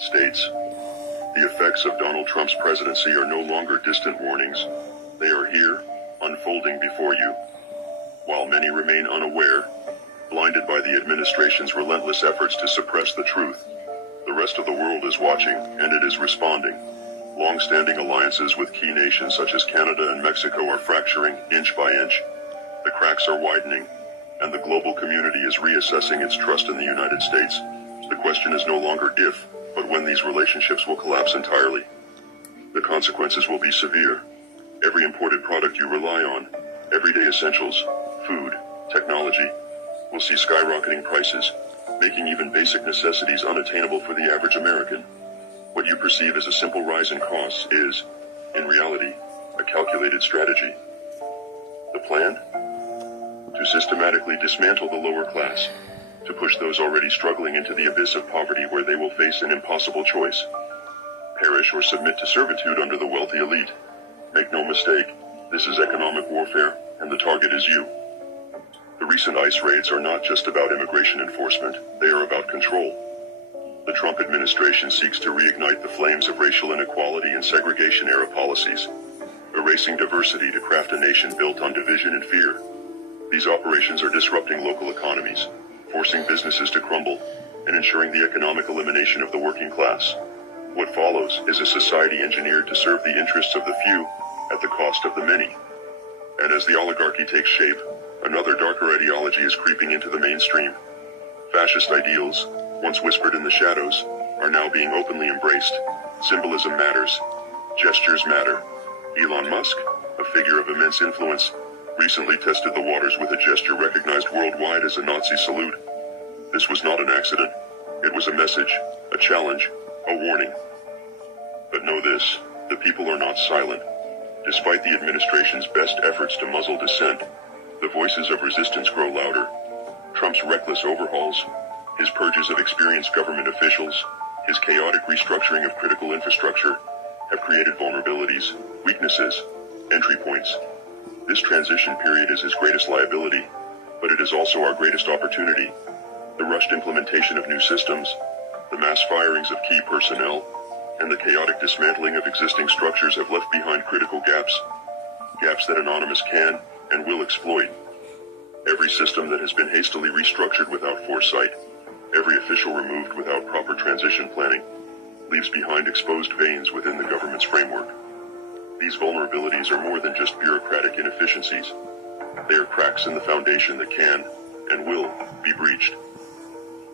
States. The effects of Donald Trump's presidency are no longer distant warnings. They are here, unfolding before you. While many remain unaware, blinded by the administration's relentless efforts to suppress the truth, the rest of the world is watching, and it is responding. Long-standing alliances with key nations such as Canada and Mexico are fracturing inch by inch. The cracks are widening, and the global community is reassessing its trust in the United States. The question is no longer if, but when these relationships will collapse entirely. The consequences will be severe. Every imported product you rely on, everyday essentials, food, technology, will see skyrocketing prices, making even basic necessities unattainable for the average American. What you perceive as a simple rise in costs is, in reality, a calculated strategy. The plan? To systematically dismantle the lower class, to push those already struggling into the abyss of poverty where they will face an impossible choice. Perish or submit to servitude under the wealthy elite. Make no mistake, this is economic warfare, and the target is you. The recent ICE raids are not just about immigration enforcement, they are about control. The Trump administration seeks to reignite the flames of racial inequality and segregation-era policies, erasing diversity to craft a nation built on division and fear. These operations are disrupting local economies, forcing businesses to crumble, and ensuring the economic elimination of the working class. What follows is a society engineered to serve the interests of the few at the cost of the many. And as the oligarchy takes shape, another darker ideology is creeping into the mainstream. Fascist ideals, once whispered in the shadows, are now being openly embraced. Symbolism matters. Gestures matter. Elon Musk, a figure of immense influence, recently tested the waters with a gesture recognized worldwide as a Nazi salute. This was not an accident. It was a message, a challenge, a warning. But know this, the people are not silent. Despite the administration's best efforts to muzzle dissent, the voices of resistance grow louder. Trump's reckless overhauls, his purges of experienced government officials, his chaotic restructuring of critical infrastructure, have created vulnerabilities, weaknesses, entry points. This transition period is his greatest liability, but it is also our greatest opportunity. The rushed implementation of new systems, the mass firings of key personnel, and the chaotic dismantling of existing structures have left behind critical gaps that Anonymous can and will exploit. Every system that has been hastily restructured without foresight, every official removed without proper transition planning, leaves behind exposed veins within the government's framework. These vulnerabilities are more than just bureaucratic inefficiencies. They are cracks in the foundation that can, and will, be breached.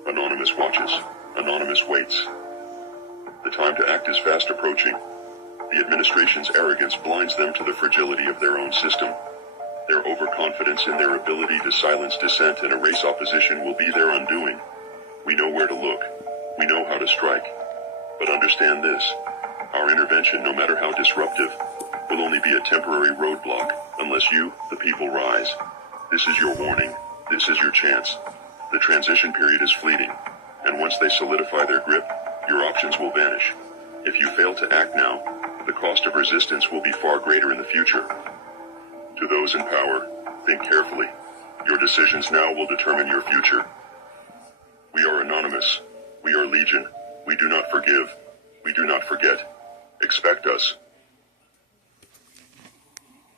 Anonymous watches. Anonymous waits. The time to act is fast approaching. The administration's arrogance blinds them to the fragility of their own system. Their overconfidence in their ability to silence dissent and erase opposition will be their undoing. We know where to look. We know how to strike. But understand this. Our intervention, no matter how disruptive, will only be a temporary roadblock unless you, the people, rise. This is your warning. This is your chance. The transition period is fleeting, and once they solidify their grip, your options will vanish. If you fail to act now, the cost of resistance will be far greater in the future. To those in power, think carefully. Your decisions now will determine your future. We are Anonymous. We are Legion. We do not forgive. We do not forget. Expect us.